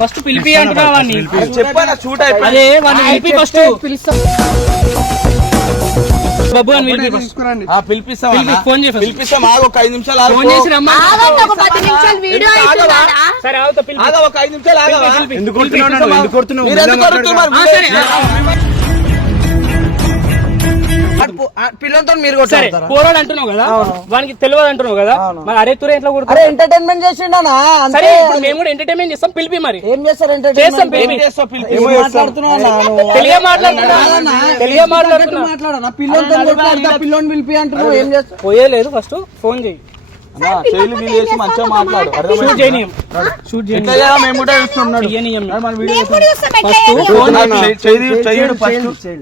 First పిలిపి అంటున్నా వాడిని చెప్పాను షూట్ అదే వాడిని పిలిపి ఫస్ట్ బాబు అని పిలిపిస్తాం ఫోన్ చేసి పిలిపిస్తాం ఆగు ఒక 5 నిమిషాలు ఫోన్ చేసి రమ్మా సరే ఆగుతా పిలిపి ఒక 5 నిమిషాలు ఆగవా ఎందుకు కొడుతున్నావు పిల్లలతో మీరు పోరాడు అంటున్నావు కదా వానికి తెలియదు అంటున్నావు కదా మరి అరే తురే ఎట్లా కొడుతుంది ఎంటర్టైన్మెంట్ చేసిండా సరే ఇప్పుడు మేము కూడా ఎంటర్టైన్మెంట్ చేస్తాం పిలిపి మరి ఏం చేస్తారు చేస్తాం మాట్లాడనా పిల్లలతో కొట్లాడతా పిల్లని పిలిపి అంటున్నావు ఏం చేస్తావు పోయేలేదు ఫస్ట్ ఫోన్ చేయి మంచిగా మాట్లాడు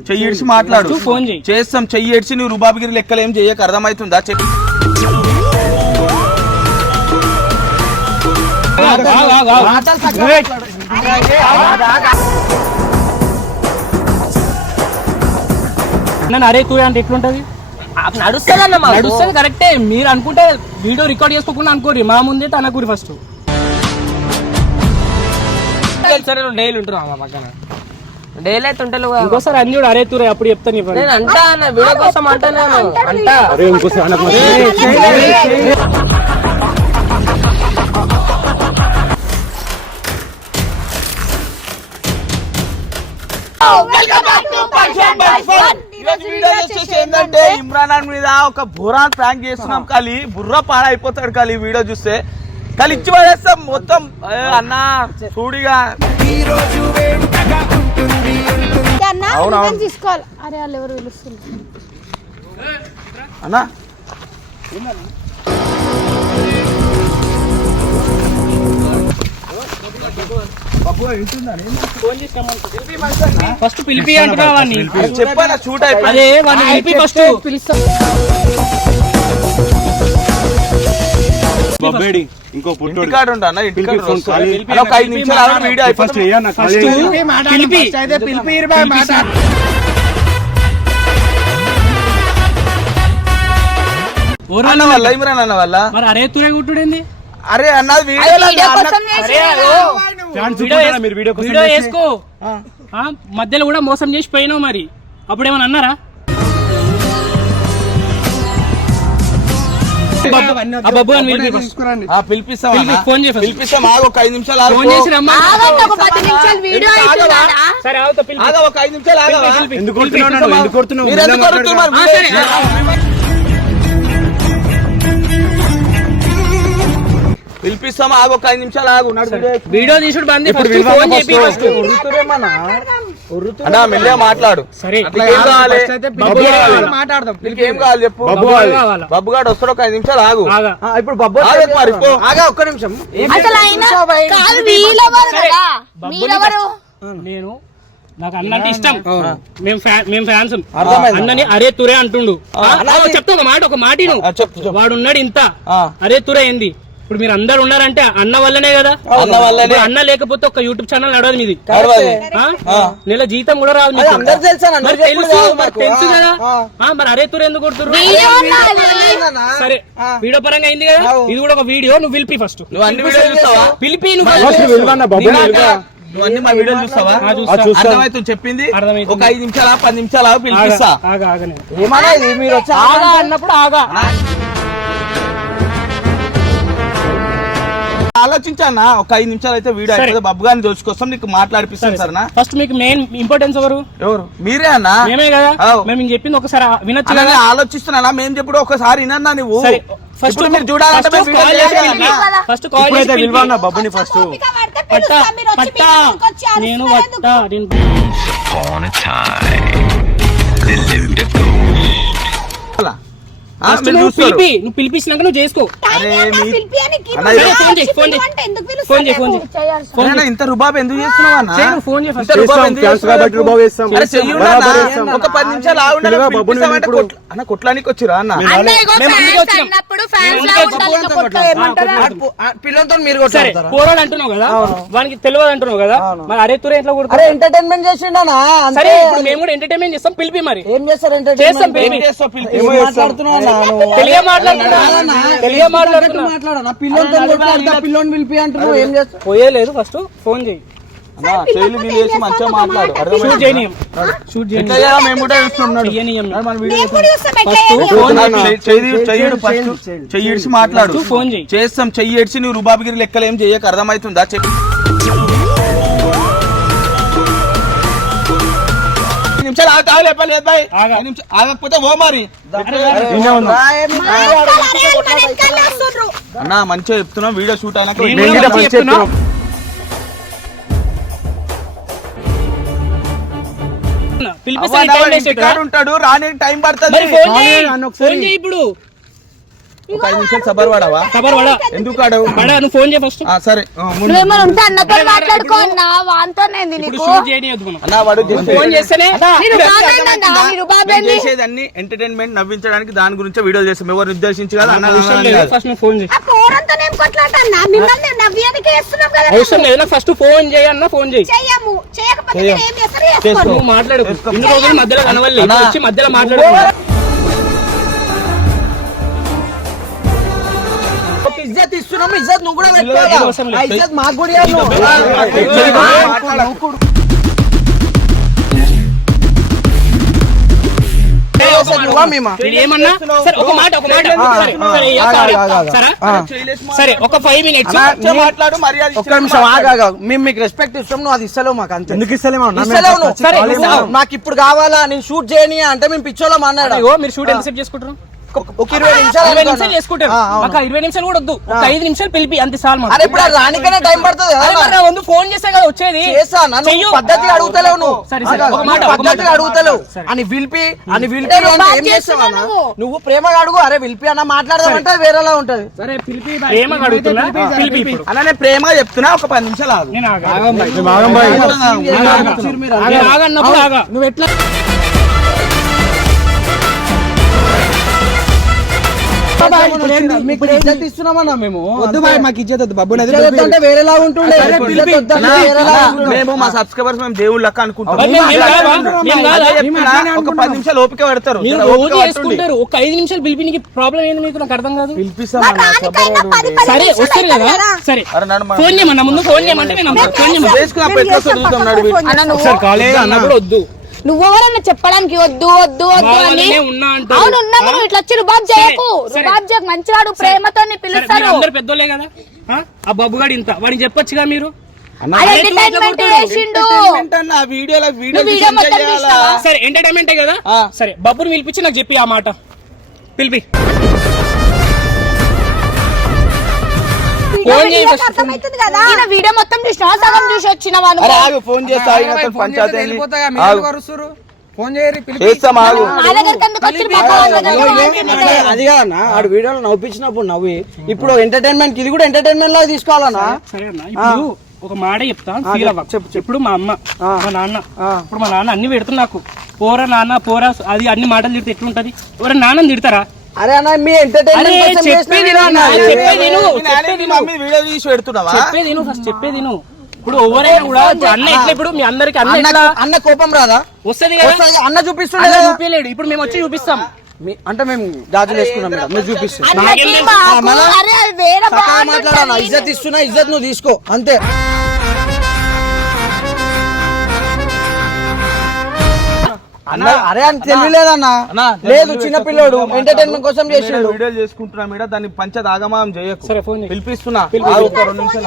చెయ్యిడిసి మాట్లాడు ఫోన్ చేయి చేస్తాం చెయ్యిడిసి నువ్వు రుబాబిగిరి లెక్కలు ఏం చెయ్యక అర్థమవుతుందా చెప్పి నన్ను అరే తూ అంటే ఎట్లుంటది నడుస్తుంది కరెక్టే మీరు అనుకుంటే వీడియో రికార్డ్ చేసుకోకుండా అనుకోరి మా ముందే అనకూరి ఫస్ట్ సరే డైలీ ఉంటున్నా పక్కన డైలీ అయితే ఉంటాను ఇంకోసారి అన్ని కూడా అరే తూరే అప్పుడు చెప్తాను నేను అంటా అన్న వీడియో కోసం అంటాను అంటా ఏంటంటే ఇమ్రాన్ ఖాన్ మీద ఒక బుర్రా ప్రాంక్ చేస్తున్నాం కాలి బుర్ర పాడైపోతాడు కాలి వీడియో చూస్తే కాలి ఇచ్చి పడేస్తాం మొత్తం అన్నా చూడిగా తీసుకోవాలి అరే వాళ్ళు ఎవరు పిలుస్తున్నారు అన్నా ఫస్ట్ పిలిపి అంటున్నా వాడిని చెప్పాను షూట్ అదే వాడిని పిలిపి ఫస్ట్ ఇంకో ఇంటికాడు ఉంటా ఇంటికాడు ఒక 5 నిమిషాలు వీడియో పిలిపి అన్న వల్ల ఇమ్రాన్ అన్న వల్ల మరి అరే తురే కుట్టుడేంది అరే అన్నది వీడియో వేసుకో మధ్యలో కూడా మోసం చేసి పోయినావు మరి అప్పుడేమన్నా అన్నారా బాబు అని పిలిపిస్తాం ఫోన్ చేసి పిలిపిస్తాం ఆగు ఒక 5 నిమిషాలు ఫోన్ చేసి రమ్మా సరే ఒక 5 నిమిషాలు ఆగవా ఎందుకు కొడుతున్నావు పిలిపిస్తాం ఆగు ఒక 5 నిమిషాలు ఆగు వీడియో తీసుడు బంద్ అన్నా మెల్లగా మాట్లాడు సరే మాట్లాడదాం ఏం కావాలి చెప్పు బబ్బుగాడు వస్తాడు ఒక 5 నిమిషాలు ఆగు ఇప్పుడు బబ్బు ఆగా ఒక్క నిమిషం నేను నాకు అన్న అంటే ఇష్టం మేము ఫ్యాన్స్ అన్నని అరే తురే అంటుండు చెప్తా ఒక మాట వాడు ఉన్నాడు ఇంత అరే తురే ఏంది ఇప్పుడు మీరు అందరు ఉన్నారంటే అన్న వల్లనే కదా అన్న లేకపోతే ఒక యూట్యూబ్ ఛానల్ నడవదు మీది నెల జీతం కూడా రాదు తెలుసు కదా మరి అరే తురే ఎందుకు కొడుతున్నారు సరే వీడియో పరంగా అయింది కదా ఇది కూడా ఒక వీడియో నువ్వు పిలిపి ఫస్ట్ నువ్వు అన్ని వీడియోలు చూస్తావా పిలిపి నువ్వు అన్ని మా వీడియోలు చూస్తావా అర్థమైతుంది చెప్పింది ఒక 5 నిమిషాలు 10 నిమిషాలు పిలిపిస్తా ఏమన్నా మీరు వచ్చి ఆగా అన్నప్పుడు ఆగా ఆలోచించన్నా ఒక 5 నిమిషాలు అయితే వీడియో అయిపోతే బబ్బు గారిని దోచుకొస్తాం నీకు మాట్లాడిపిస్తాను సార్ ఫస్ట్ మీకు మెయిన్ ఇంపార్టెన్స్ ఎవరు మీరే అన్నా మేమే కదా మేము చెప్పింది ఒకసారి వినొచ్చు కదా ఆలోచిస్తున్నా మేము చెప్పుడు ఒకసారి వినన్నా నువ్వు ఫస్ట్ మీరు చూడాలంటే ఫస్ట్ కాల్ చేసి పిలవన్నా బబ్బుని ఫస్ట్ పట్టా నేను పట్టా నువ్వు పిలిపించినాక నువ్వు చేసుకో ఇంత రుబాబు ఎందుకు చేస్తున్నావు అన్న ఫోన్ ఒక 10 నిమిషాలు అన్న కొట్లానికి వచ్చిరా అన్న పిల్లలతో మీరు పోరాడు అంటున్నావు కదా వానికి తెలియదు అంటున్నావు కదా మరి అరే తురే ఎట్లా కొడుతుంది ఎంటర్టైన్మెంట్ చేసిండా సరే మేము కూడా ఎంటర్టైన్మెంట్ చేస్తాం పిలిపి మరి ఏం చేస్తారు చేస్తాం మాట్లాడుతున్నావు తెలియ మాట్లాడుతున్నా తెలియ మాట్లాడుతున్నా మాట్లాడనా పిల్లోనితో కొట్లాడతా పిల్లోని పిలిపి అంటున్నావు ఏం చేస్తా పోయేలేదు ఫస్ట్ ఫోన్ చేయి అన్నా చెయ్యిలు వీలు చేసి మంచిగా మాట్లాడు షూట్ చేయనీయం షూట్ ఎట్లా చేయాలా మేము కూడా చూస్తున్నాడు చేయనీయం మన వీడియో నేను కూడా చూస్తా, ఎట్లా చేయాలి? చెయ్యి ఇడిచి మాట్లాడు ఫోన్ చేయి చేస్తాం చెయ్యి ఇడిచి నువ్వు రుబాబిగిరి లెక్కలు ఏం చెయ్యక అర్థమవుతుందా చెప్పి నిమిషాలు ఆగలేదు బాయ్ ఆగకపోతే ఓ మరి మన వెనకాలే వస్తుండ్రు. అన్నా మంచిగా చెప్తున్నాం వీడియో షూట్ అయినాక ఉంటాడు రాని టైం పడుతుంది ఫోన్ చేయి ఇప్పుడు ఒక 5 నిమిషాలు సబర్ పడవా ఖబర్ పడా ఎందుకు ఆడవు నువ్వు ఫోన్ చేయి ఫస్ట్ సరే నువ్వేమైనా ఉంటే అన్నతో మాట్లాడుకో అన్నా, వాంతోనేంది ఇప్పుడు నీకు? షూట్ చేయనీయద్దు మనం అన్నా వాడు ఫోన్ చేస్తేనే మీరు బాబేనన్నా, మీరు బాబేంది? చేసేదాన్ని ఎంటర్టైన్మెంట్ నవ్వించడానికి దాని గురించి వీడియో చేస్తాం ఎవరు ఉద్దేశించి కాదు అన్న ఫస్ట్ నువ్వు ఫోన్ చేయి ఆ పోరంతో నేను కొట్లాడన్నా, మిమ్మల్ని నవ్వియానికి వేస్తున్నాం కదా. అవసరం లేదు నాకు ఫస్ట్ ఫోన్ చేయి అన్న ఫోన్ చేయి చెయ్యము, చేయకపోతే మీరు ఏం చేస్తారో చేసుకోండి. నువ్వు మాట్లాడు ఇన్ని రోజులు మధ్యలో కనవల్లి వచ్చి మధ్యలో మాట్లాడు ఇజ్జత్ ఇస్తున్నాము ఇజ్జత్ నువ్వు కూడా పెట్టుకోవాలా? అవసరం లేదు. ఆ ఇజ్జత్ మాకు కూడా ఇవ్వాలి నువ్వు. నువ్వా మేమా? వీడు ఏమన్నా సరే ఒక మాట సరే ఒక 5 మినిట్స్ మాట్లాడు మర్యాద ఒక్క నిమిషం ఆగా మేము మీకు రెస్పెక్ట్ ఇస్తాం నువ్వు అది ఇస్తలేవు మాకు అంతే ఎందుకు ఇస్తలేమో ఇస్తలేవు నువ్వు. సరే, ఇస్తలేవు. మాకు ఇప్పుడు కావాలా నేను షూట్ చేయని అంటే మేము పిచ్చోళ్ళం అన్నాడు అయ్యో మీరు షూట్ ఎంతసేపు చేసుకుంటారు ఒక 20 నిమిషాలు 20 నిమిషాలు చేసుకుంటారు మాకు 20 నిమిషాలు కూడా వద్దు ఒక 5 నిమిషాలు పిలిపి అంతే చాలు మాకు. అరే ఇప్పుడు అది రానికనే టైం పడుతుంది కదా అరే మరి నా ముందు ఫోన్ చేస్తే కదా వచ్చేది చేస్తా నన్ను చెయ్యు. పద్ధతిగా అడుగుతలేవు నువ్వు సరే, సరే, ఒక మాట, ఒక పద్ధతిగా మాట. అడుగుతలేవు సరే. అని పిలిపి అంటే బాగా ఏం చేస్తావు అన్న? చేస్తున్నావు. నువ్వు ప్రేమగా అడుగు అరే పిలిపి అన్న మాట్లాడదామంటే వేరేలా ఉంటది సరే పిలిపి ప్రేమగా అడుగుతున్నా పిలిపి ఇప్పుడు అలానే ప్రేమ చెప్తున్నా ఒక 10 నిమిషాలు ఆగు నేను ఆగా మీరు నేను ఆగన్నప్పుడు ఆగా నువ్వు ఎట్లా మీకు ఇజ్జత్ ఇస్తున్నామన్నా మేము వద్దు బాయ్ మాకు ఇచ్చేది వద్దు బాబు ఇజ్జత్ అంటే వేరేలా ఉంటుండే ఇజ్జత్ వద్దంటే వేరేలా ఉంటుండే. మేము మా సబ్స్క్రైబర్స్ మేము దేవుళ్ళ లెక్క అనుకుంటాం మరి మేము కాదా? మేము కాదా? అదే చెప్తున్నా, ఒక 10 నిమిషాలు ఓపిక పెడతారు మీరు జర రోజు ఓపిక పట్టుండి. చేసుకుంటారు ఒక 5 నిమిషాలు పిలిపి నీకు ప్రాబ్లం ఏంది మీకు నాకు అర్థం కాదు మా దానికైనా 10 సరే నిమిషాలు వస్తారు అవుతుంది కదా కదా. సరే అరే నన్ను మన- ఫోన్ చేయమన్నా ముందు ఫోన్ చేయమంటే నేను అంతా ఫోన్ చేయమన్నా చేసుకున్న పెట్టుకో చదువుతున్నాడు వీడు. అన్న నువ్వు కాలేజ్ అన్నప్పుడు వద్దు నువ్వెవరన్నా చెప్పడానికి వద్దు వద్దు వద్దు అని వాళ్ళనే ఉన్నా అంటారు. అవును ఉన్నాము నువ్వు ఇట్లా వచ్చి రుబాబ్ చేయకు సరే. రుబాబ్ చేయకు మంచివాడు ప్రేమతో సరే, పిలుస్తారు మీరు అందరు పెద్దోళ్ళే కదా ఆ బబ్బుగాడు ఇంత వాడిని చెప్పొచ్చుగా మీరు అది ఎంటర్టైన్మెంట్ చేసిండు ఎంటర్టైన్మెంట్ అన్న ఆ వీడియోలో వీడియో నువ్వు వీడియో తీసి మొత్తం చేయాలా? చూసినావా? సరే ఎంటర్టైన్మెంటే కదా సరే బబ్బుని పిలిపించి నాకు చెప్పి ఆ మాట పిలిపి ఫోన్ చేయి వీడియోకి first. అర్థమవుతుంది కదా ఈయన వీడియో మొత్తం చూసినావా సగం చూసి వచ్చినావా అరే నువ్వు ఆగు ఫోన్ చేస్తా ఆగిన అతను పంచాయతీ అయింది. ఆగు. ఫోన్ చేయరి చేస్తాం ఆగు మా దగ్గరికి ఎందుకు వచ్చి మా వాళ్ళ దగ్గరికి మాట్లాడుతుంటే? అది కాదన్నా ఆడు వీడియోలో నవ్వించినప్పుడు నవ్వి ఇప్పుడు ఎంటర్టైన్మెంట్ ఇది కూడా ఎంటర్టైన్మెంట్ లాగా తీసుకోవాలన్నా సరే అన్న ఇప్పుడు ఒక మాట చెప్తా ఫీల్ అవ్వ ఇప్పుడు మా అమ్మ మా నాన్న ఇప్పుడు మా నాన్న అన్ని పెడుతున్నా నాకు పోరా నాన్న పోరా అది అన్ని మాటలు తిడితే ఎట్లుంటది ఎవరైనా నాన్నని తిడతారా అరే అన్న మీ అరే ఎంటర్టైన్మెంట్ కోసం చెప్పేది చేసిన విను, వీడియో చెప్పేది విను, మీ నాన్నకి మమ్మీ వీడియో తీసి పెడుతున్నావా చెప్పేది విను, ఫస్ట్ చెప్పేది విను. ఇప్పుడు ఎవరైనా కూడా ఇప్పుడు అన్న ఎట్లా ఇప్పుడు మీ అందరికి అన్న ఎట్లా అన్న కోపం రాదా వస్తది కదా వస్తది, అన్న చూపిస్తుండే అన్న కదా. చూపించలేడు ఇప్పుడు మేము వచ్చి చూపిస్తాం అంటే మేము గాజులు వేసుకున్నాం మేడం మీరు చూపిస్తాం అన్నకి మాకు, అరే అది వేరే మాట్లాడాలి బాగుంటుంది. ఇజ్జత్ ఇస్తున్నా ఇజ్జత్ నువ్వు తీసుకో అంతే అన్న అరే అని తెలియలేదన్నా లేదు చిన్న పిల్లోడు ఎంటర్టైన్మెంట్ కోసం చేసిండు వీడియో చేసుకుంటున్నా మేడం దాన్ని పంచాయతీ ఆగమనం చేయకు సరే ఫోన్ పిలిపిస్తున్నా ఆగు ఒక 2 నిమిషాలు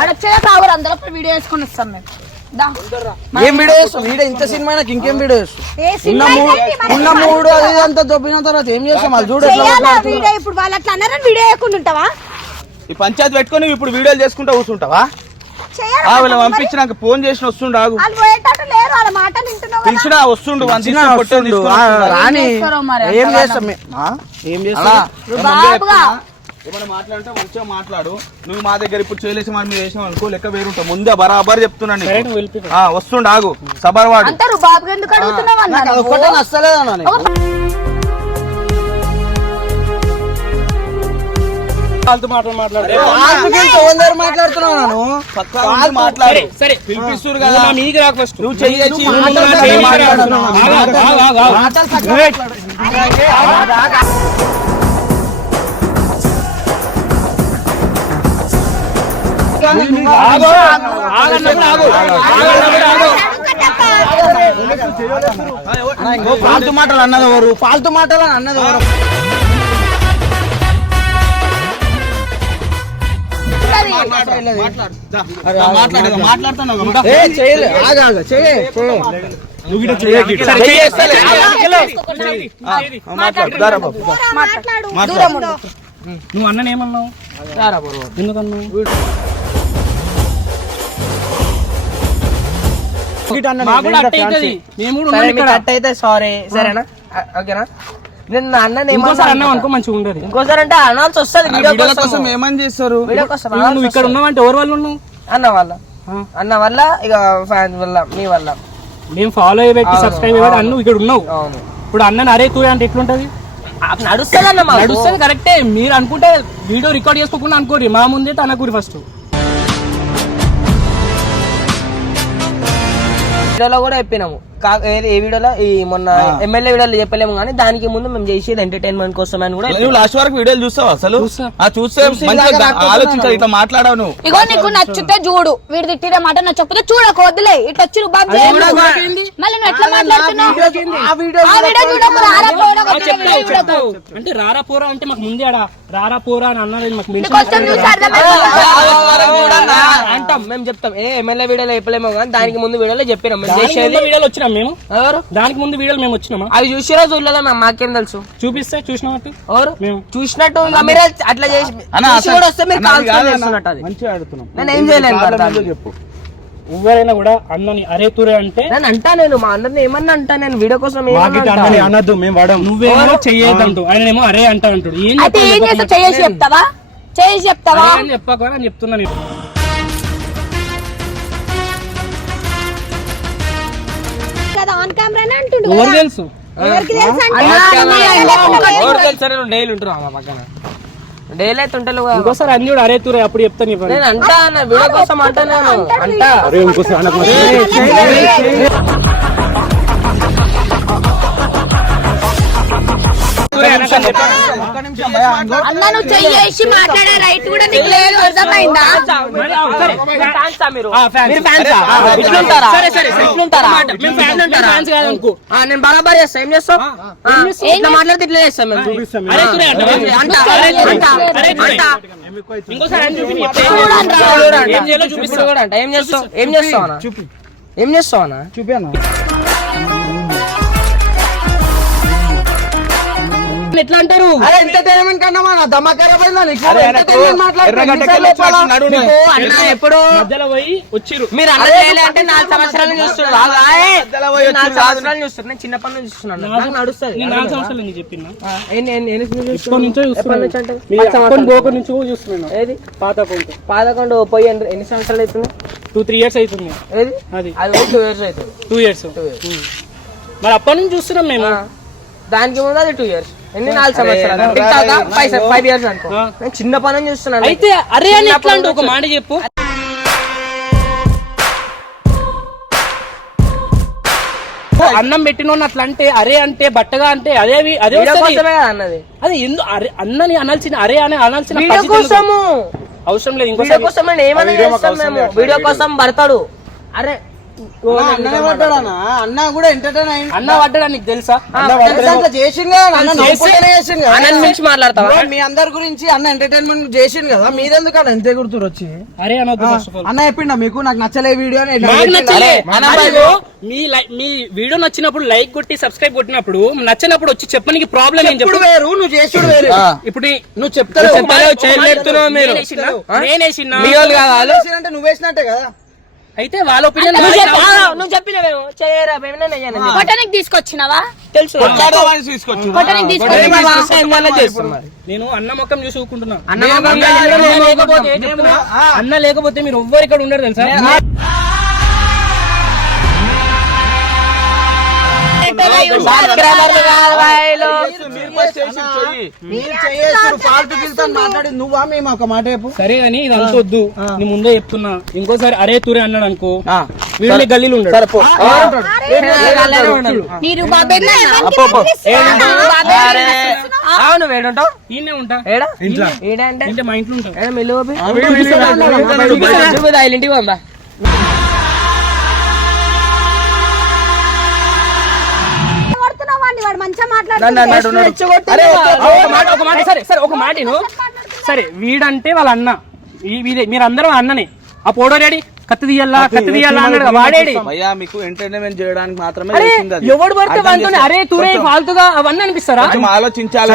ఆడ వచ్చేదాకా ఆగురు, అందరూ అప్పుడు వీడియో వేసుకొని వస్తాం మేము దా. ఏం వీడియో చేస్తాం వీడియో ఇంత సినిమా నాకు ఇంకేం వీడియో చేస్తాం ఏ సినిమా అయితే మరి ఉన్న మూడు అది అంతా దొబ్బిన తర్వాత ఏం చేస్తాం అది చూడు ఎట్లా చేయాలా మాట్లాడుతున్నావు. వీడియో? ఇప్పుడు వాళ్ళు అట్లా అన్నారని వీడియో వేయకుండా ఉంటావా? ఈ పంచాయతీ పెట్టుకొని నువ్వు ఇప్పుడు వీడియోలు చేసుకుంటా కూర్చుంటావా చేయాలా ఆ వీళ్ళు మరి? పంపించినాక ఫోన్ చేసిన వస్తుండు ఆగు వాళ్ళు పోయేటట్టు లేరు, వాళ్ళ మాటలు వింటున్నావు కదా. పిలిచినా వస్తుండు వన్ చిన్న వస్తుండు. రాని చేస్తారో మరి ఏం అంతగానం. చేస్తాం ఏం చేస్తాం బాబుగా ఏమైనా మాట్లాడితే మంచిగా మాట్లాడు నువ్వు మా దగ్గర ఇప్పుడు చేయలేసి మన మీద వేసినావు అనుకో లెక్క వేరుంటావు ముందే బరాబర్ చెప్తున్నాను సరే నీకు. నువ్వు వెళ్ళిపో వస్తుండు ఆగు సబర్ వాడు అంటారు బాబుగా ఎందుకు అడుగుతున్నావు నాకు అన్నారు అదొక్కటే నచ్చలేదన్నా నీకు. వాళ్ళతో మాటలు మాట్లాడే ఆర్మీకి తొందర మాట్లాడుతున్నావు నన్ను పక్కా ఉండి మాట్లాడు సరే సరే పిలిపిస్తురు నువ్వు కదా మా మీదికి రాకు ఫస్ట్ నువ్వు చెయ్యొచ్చి నువ్వు మా మీదికి రాకు. ఆగు, ఆగు, ఆగు, ఆగు. మాటలు తక్కువ మాట్లాడు. ఫాల్తు మాటలు అన్నది ఎవరు? ఫాల్తు మాటలు అన్నది ఎవరు? నువ్వు అన్నని ఏమన్నావు? ఎందుకన్నావు? మాకు కూడా అట్ట అవుతుంది. మేము కూడా ఉన్నాం ఇక్కడ. కట్ అయితే సారీ సరేనా? ఓకేనా? నేను అన్న ఇంకోసారి అన్నావు అనుకో మంచిగా ఉండదు. ఇంకోసారి అంటే అనాల్సి వస్తుంది. వీడియో కోసం ఏమని చేస్తారు? వీడియో కోసం నువ్వు ఇక్కడ ఉన్నావంటే ఎవరి వల్ల ఉన్నావు? అన్న వల్ల ఇక ఫ్యాన్స్ వల్ల మీ వల్ల మేము ఫాలో అయ్యి సబ్స్క్రైబ్ అయ్యి అన్ను ఇక్కడ ఉన్నావు. అవును. ఇప్పుడు అన్నని అరే తూ అంటే ఎట్లుంటది? నడుస్తుంది అన్న నడుస్తుంది కరెక్టే. మీరు అనుకుంటే వీడియో రికార్డ్ చేసుకోకుండా అనుకోరి, మా ముందే అనకూరి ఫస్ట్. వీడియోలో కూడా చెప్పినాము. ఏ వీడియోలో ఈ మొన్న ఎమ్మెల్యే వీడియోలో చెప్పలేము కానీ దానికి ముందు మేము చేసేది ఎంటర్టైన్మెంట్ కోసం అని కూడా. నువ్వు లాస్ట్ వరకు వీడియోలు చూస్తావా అసలు? చూస్తే ఆలోచించాలి. ఇట్లా మాట్లాడావు నువ్వు. ఇగో నీకు నచ్చితే చూడు, వీడు తిట్టిన మాట నచ్చకపోతే చూడకు, వదిలే. ఇట్లా వచ్చి నువ్వు బాగా మళ్ళీ నువ్వు ఎట్లా మాట్లాడుతున్నావు? అంటే రారా పోరా అంటే మాకు ముందే ఆడ రారా పోరా అని అన్నది మాకు అంటాం. మేము చెప్తాం ఏ ఎమ్మెల్యే వీడియోలో చెప్పలేమో కానీ దానికి ముందు వీడియోలో చెప్పినాం. వీడియోలు వచ్చినాం మేము. దానికి ముందు వీడియోలు మేము వచ్చినామా? అవి చూసిరా చూడలేదా? మాకేం తెలుసు? చూపిస్తే చూసినట్టు ఎవరు మేము చూసినట్టు మీరే అట్లా చేసి కూడా వస్తే మీరు చేస్తున్నట్టు. అది మంచిగా ఆడుతున్నాం. నేను ఏం చేయలేను. చెప్పు. ఎవరైనా కూడా అన్నని అరే తురే అంటే నేను అంటా. నేను మా అన్నని ఏమన్నా అంటా. నేను వీడియో కోసం అనద్దు, మేము వాడాం. నువ్వేమో చెయ్యొద్దంటూ ఆయన ఏమో అరే అంటా అంటాడు. ఏం చేసి చెప్తావా? చేసి చెప్తావా అని చెప్పక అని చెప్తున్నాను. కదా ఆన్ కెమెరానే అంటుండు. ఎవరు తెలుసు? ఎవరికి తెలుసు అంటే డైలీ ఉంటున్నా పక్కన డైలీ అయితే ఉంటాను. ఇంకోసారి అన్ని కూడా అరే తురే అప్పుడు చెప్తాను. నేను అంటా అన్న వీడియో కోసం అంటా. నేను అంటా అన్న నువ్వు చెయ్యేసి మాట్లాడే రైట్ కూడా నీకు లేదు, అర్థమైందా? నేను బరాబర్ చేస్తా. ఏం చేస్తావు? ఇట్లా మాట్లాడితే ఇట్లా చేస్తాం. ఏం చేస్తావు? ఏం చేస్తావు అన్న? ఏం చేస్తావు అన్న? చూపాను. ఎట్లా అంటారు? ఎంటర్టైన్మెంట్ కన్నా ఎప్పుడు మధ్యలో పోయి వచ్చిర్రు. మీరు అన్న చేయాలి అంటే 4 సంవత్సరాలు చూస్తున్నారు. 4 సంవత్సరాలు చూస్తున్నారు. నేను చిన్నప్పటి నుంచి చూస్తున్నాను. నడుస్తుంది. నేను 4 సంవత్సరాలు నీకు చెప్పినా ఏది పాత అకౌంట్ పోయి ఎన్ని సంవత్సరాలు అవుతుంది? 2-3 years అవుతుంది. ఏది అది 2 years అవుతుంది. 2 years. మరి అప్పటి నుంచి చూస్తున్నాం మేము. దానికి ముందు అది 2 years. ఎన్ని 4 సంవత్సరాలు 5 years అనుకో. నేను చిన్నప్పటి నుంచి చూస్తున్నాను. అయితే అరే అని ఎట్లా అంటే ఒక మాట చెప్పు. అన్నం పెట్టినోని అట్లా అంటే అరే అంటే బట్టగా అంటే అదే అదే అన్నది. అది ఎందుకు అన్నని అనాల్సిన అరే అని అనాల్సిన అవసరం లేదు. వీడియో కోసం ఏమన్నా చేస్తాం మేము. వీడియో కోసం పడతాడు. అరే అన్న కూడా ఎంటర్టైన్ అయ్యింది. అన్న పడ్డా నీకు తెలుసా? మాట్లాడతావా? మీ అందరి గురించి అన్న ఎంటర్టైన్మెంట్ చేసిండు కదా, మీరెందుకు అన్న ఎంత గుర్తురు వచ్చి అరే అనొద్దు. అన్న చెప్పిండా మీకు నాకు నచ్చలే వీడియో? మీ వీడియో నచ్చినప్పుడు లైక్ కొట్టి సబ్స్క్రైబ్ కొట్టినప్పుడు నచ్చినప్పుడు వచ్చి చెప్పడానికి ప్రాబ్లం ఏం చెప్పు. వేరు నువ్వు చేసుడు వేరు. ఇప్పుడు నువ్వు చెప్తావు అంటే నువ్వు వేసినట్టే కదా. అయితే వాళ్ళ ఒపీనియన్ నువ్వు చెప్పినవేమో చేయరా కొట్టనికి తీసుకొచ్చినావా? తెలుసు. నేను అన్న మొక్కం చూసి ఊరుకుంటున్నా. అన్న లేకపోతే మీరు ఎవ్వరు ఇక్కడ ఉండరు తెలుసా? సబ్స్క్రైబర్లు కాదు వాయిలు. మాట్లాడి నువ్వా మేము ఒక మాట చెప్పు. సరే అని ఇది అంత వద్దు, నీ ముందే చెప్తున్నా. ఇంకోసారి అరే తురే అన్నాడు అనుకో, వీడిని గల్లీలు ఉండడు. మీరు బాబేనా? అవును వేడుంటావు ఈయనే ఉంటా, ఏడా ఇంట్లో అంటే అంటే మా ఇంట్లో ఉంటాం. ఏడా మెల్లు ఇంటికి పోందా. వాడు మంచిగా మాట్లాడుతున్నాడు. ఒక మాట సరే సరే ఒక మాట విను. సరే వీడంటే వాళ్ళ అన్న, మీరందరూ అన్ననే. ఆ పోడో డాడీ కత్తి తీయాలా అన్నాడు వాడేడి. భయ్యా మీకు ఎంటర్టైన్మెంట్ చేయడానికి మాత్రమే అరే చేసింది అది. ఎవడు పడితే వాడితోనే అరే తురే ఫాల్తుగా అవన్నీ అనిపిస్తారా? కొంచెం ఆలోచించాలి.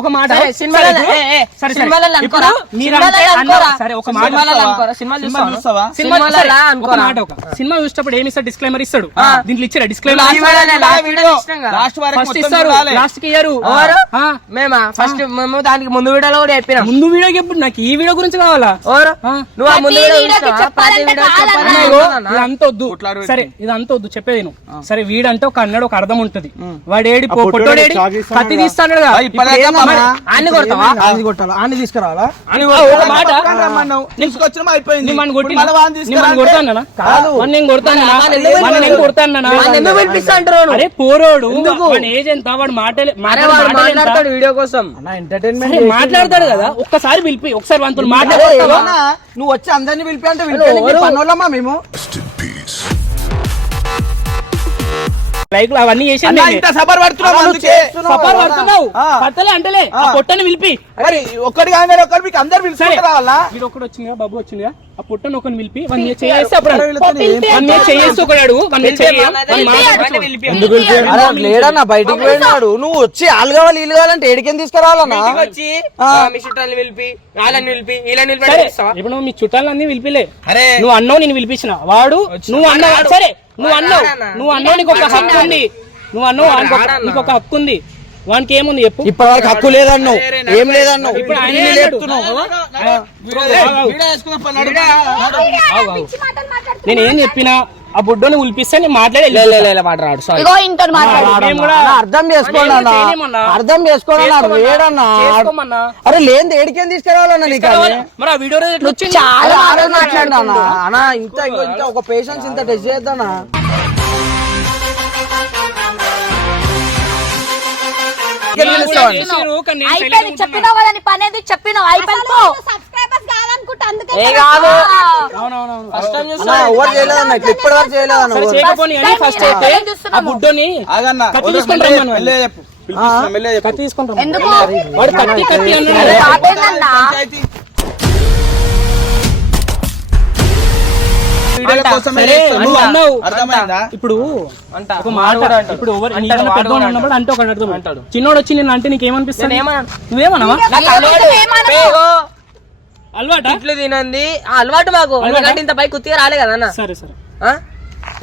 ఒక మాట సినిమాలలో అనుకోరా? సరే ఒక సినిమాలలో అనుకోరా? సినిమాలు చూస్తావా? సినిమాలలో అనుకోరా? సినిమా చూసేటప్పుడు ఏమి ఇస్తాడు? డిస్క్లైమర్ ఇస్తాడు. దీంట్లో ఇచ్చారా డిస్క్లైమర్? లాస్ట్ వరకు ఫస్ట్ ఇస్తారు, లాస్ట్ కి ఇయ్యరు. మేమా ఫస్ట్ మేము దానికి ముందు వీడియోలో కూడా చెప్పినాం. ముందు వీడియో చెప్పు, నాకు ఈ వీడియో గురించి కావాలా? నువ్వు ఆ ముందు వీడియో ఇదంతా వద్దు. సరే ఇదంతా వద్దు, చెప్పేది నువ్వు. సరే వీడంటే ఒక అన్నాడు, ఒక అర్థం ఉంటది. వాడేడి పొట్టోడేడి కత్తి తీస్తాడు కదా, అన్ని కొడతావా? ఆని తీసుకురావాలా? ఒక మాట తీసుకొచ్చిన అయిపోయింది. నేను కొడతాను. అరే పోరోడు ఏజ్ ఎంత, వాడు మాట్లాడతాడు వీడియో కోసం. ఎంటర్టైన్మెంట్ మాట్లాడతాడు కదా, ఒక్కసారి పిలిపి, ఒకసారి వంతులు మాట్లాడతావా? నువ్వు వచ్చి అందరినీ పిలిపి అంటే పనులమ్మా మేము లైక్ అవన్నీ చేసి సఫర్ పడుతున్నావు పట్టలే అంటలే పొట్టని పిలిపి. ఒక్కటి కానీ ఒక్కరు మీకు అందరు పిలుచుకుంటూ రావాలా? వీడు ఒకటి వచ్చిందిగా, బాబు వచ్చిందిగా, ఆ పొట్టను ఒకరిని పిలిపి చేసి అప్పుడు చేసి ఒకడు లేడన్నా బయటికి పోయినాడు. నువ్వు వచ్చి వాళ్ళు కావాలి వీళ్ళు కావాలంటే ఏడికేం తీసుకురావాలన్నా? ఇప్పుడు మీ చుట్టాలన్నీ పిలిపిలే. నువ్వు అన్నావు, నేను పిలిపించిన. వాడు నువ్వు అన్నావు, సరే నువ్వు అన్నావు నీకు ఒక హక్కు ఉంది. నువ్వు అన్నావు నీకు ఒక హక్కు ఉంది. వానికి ఏముంది చెప్పు? ఇప్పటి వరకు హక్కు లేదన్నావు, ఏం లేదన్నావు. ఇప్పుడు నేను ఏం చెప్పినా ఆ బుడ్డోని ఉల్పిస్తే నేను మాట్లాడే అర్థం చేసుకోండి అన్న, అర్థం చేసుకోండి అన్న. ఏడన్నా అరే లేని ఏడికేం తీసుకురావాలన్నా నీకు? మరి ఆ వీడియో చాలా మాట్లాడినా అన్న. ఇంకా ఒక పేషెన్స్ ఇంత టెస్ట్ చేద్దానా? చెప్పినావు కదా, నీ పని ఏది చెప్పినావు, అయిపోయింది. సబ్స్క్రైబర్స్ కాదనుకుంటా, అందుకే ఎవరు చేయలేదన్న, ఇప్పటి వరకు చేయలేదన్న. ఫస్ట్ అయితే ఆ బుడ్డోని కత్తి తీసుకుంటాం. ఎందుకు వాడు కత్తి అన్నాడు. నువ్వు అన్నావు ఇప్పుడు ఒక మాట. ఇప్పుడు పెద్దవాడు అన్నప్పుడు అంటే ఒక అర్థం అంటాడు. చిన్నోడు వచ్చి నేను అంటే నీకేమనిపిస్తుంది? నువ్వేమన్నావా? అలవాటు ఇట్లు తినంది అలవాటు మాకు. ఎందుకంటే ఇంత పై కుత్తిగా రాలే కదా అన్న. సరే సరే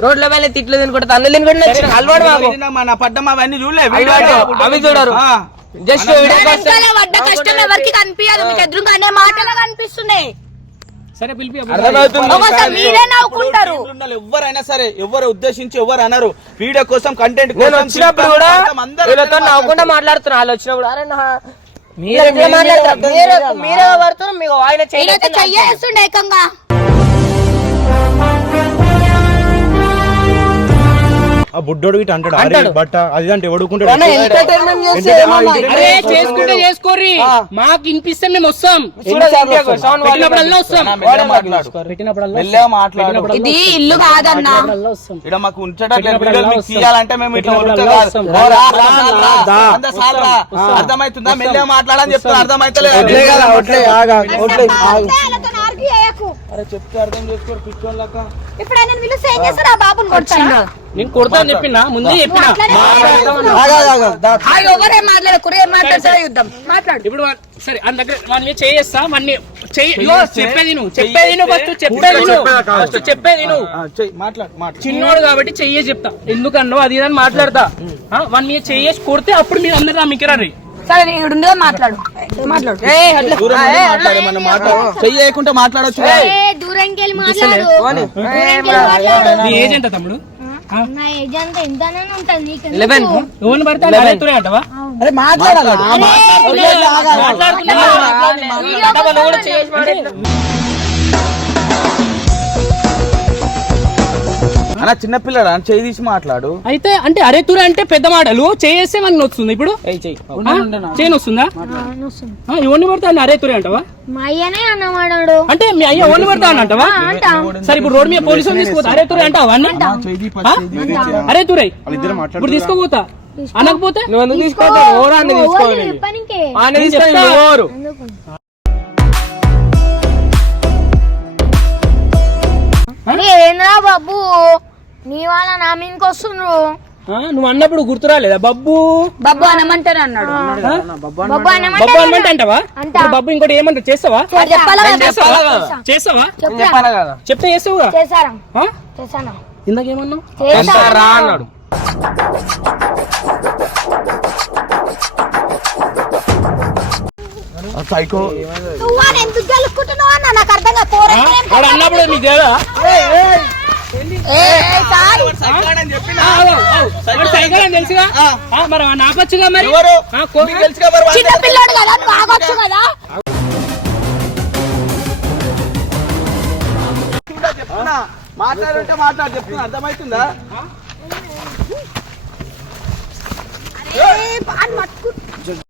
రోడ్ల పైన తిట్లు తినుకుంటా అన్నం తినుకుంటే అలవాటు మాకు. పడ్డం అవన్నీ చూడలే, అవి చూడరు. జస్ట్ పడ్డ కష్టం ఎవరికి కనిపించదు, మీకు ఎదురుగానే మాటలు కనిపిస్తున్నాయి. సరే పిలిపి. ఎవరైనా సరే ఎవరు ఉద్దేశించి ఎవరు అన్నారు వీడియో కోసం కంటెంట్ నేను వచ్చినప్పుడు కూడా వీళ్ళతో నవ్వుకుంటా మాట్లాడుతున్నా. వాళ్ళు వచ్చినప్పుడు అరే మీరే పడుతున్నారు, మీకు ఆయన చెయ్యేస్తుండే ఏకంగా. ఆ బుడ్డోడు ఇటు అంటాడు బట్ అది అంటే ఎవడుకుంటాడు. అరే చేసుకుంటే చేసుకోరి, మాకు వినిపిస్తే మేము వస్తాం. ఇది ఇల్లు కాదన్నా, ఇక్కడ మాకు ఉంచడానికి తీయాలంటే మేము ఇట్లా అర్థమవుతుందా? మెల్లగా మాట్లాడని చెప్తాను, అర్థమైతలేదు. చెప్తే అర్థం చేసుకోరు పిచ్చోళ్ళక. ఇప్పుడు ఆయన పిలిస్తే ఏం చేస్తారు? ఆ బాబుని కొడతారా? నేను కొడతా అని చెప్పినా, ముందే చెప్పినా. ఇప్పుడు సరే అని దగ్గర వాడి మీద చేయేస్తా, వాడిని చెప్పేది నువ్వు చిన్నోడు కాబట్టి చెయ్యేసి చెప్తా. ఎందుకన్నావు అది అని మాట్లాడతా. వాడి మీద చెయ్యేసి కొడితే అప్పుడు మీరు అందరు మిక్కరారు. సరే ఇక్కడ మాట్లాడు చెయ్యకుండా మాట్లాడచ్చు. దూరంకి వెళ్ళి మాట్లాడు. నీ ఏజ్ ఎంత తమ్ముడు? నా ఏజ్ అంతా ఇంతనే ఉంటుంది నీకు 11 ఎవరిని పడితే ఆయన అరే తురే అంటావా అరే మాట్లాడాలా అన్న చిన్న పిల్లడు అని చేయి తీసి మాట్లాడు. అయితే అంటే అరే తురే అంటే పెద్ద మాటలు చేస్తే మనకి వస్తుంది ఇప్పుడు చేయని వస్తుందా ఎవరిని పడితే ఆయన అరే తురే అంటావా మా అయ్యనే అన్నవాడాడు అంటే మీ అయ్య ఎవరిని పడతా అంటావా సరే ఇప్పుడు రోడ్ మీద పోలీసులు తీసుకుపోతా అరే తురే అంటావా అన్న అరే తురే ఇప్పుడు తీసుకోపోతా అనకపోతే నువ్వు ఎందుకు తీసుకోవాలి ఓరాన్ని తీసుకోవాలి చెప్పనికే ఓరు అరే ఏంద్రా బాబు నీ వాళ్ళ నా మీదకి వస్తుండ్రు నువ్వు అన్నప్పుడు గుర్తురాలేదా బబ్బు బాబు అనమంటారు అన్నాడు బాబు బబ్బు అనమంటే అంటావా ఇప్పుడు బబ్బు ఇంకోటి ఏమంటారు చేస్తావా చేస్తావా చెప్పాను కదా చెప్తే చేస్తావుగా చేశారా ఆ? చేశాను ఇందాకేమన్నావు రా అన్నాడు సైకో నువ్వు అని ఎందుకు గెలుక్కుంటున్నావు అన్న నాకు అర్థం కాదు వాడు అన్నప్పుడు మీకు తెలియదా? వాడు సైకిల్ అని తెలుసుగా మరి నాకొచ్చుగా మరి ఎవరు? ఆ, నీకు తెలుసుగా మరి వాళ్ళు చిన్న పిల్లోడు కదా నువ్వు ఆగొచ్చు కదా చెప్తున్నా. మాట్లాడంటే మాట్లాడు చెప్తున్నా అర్థమవుతుందా అరే బాగా మట్టుకు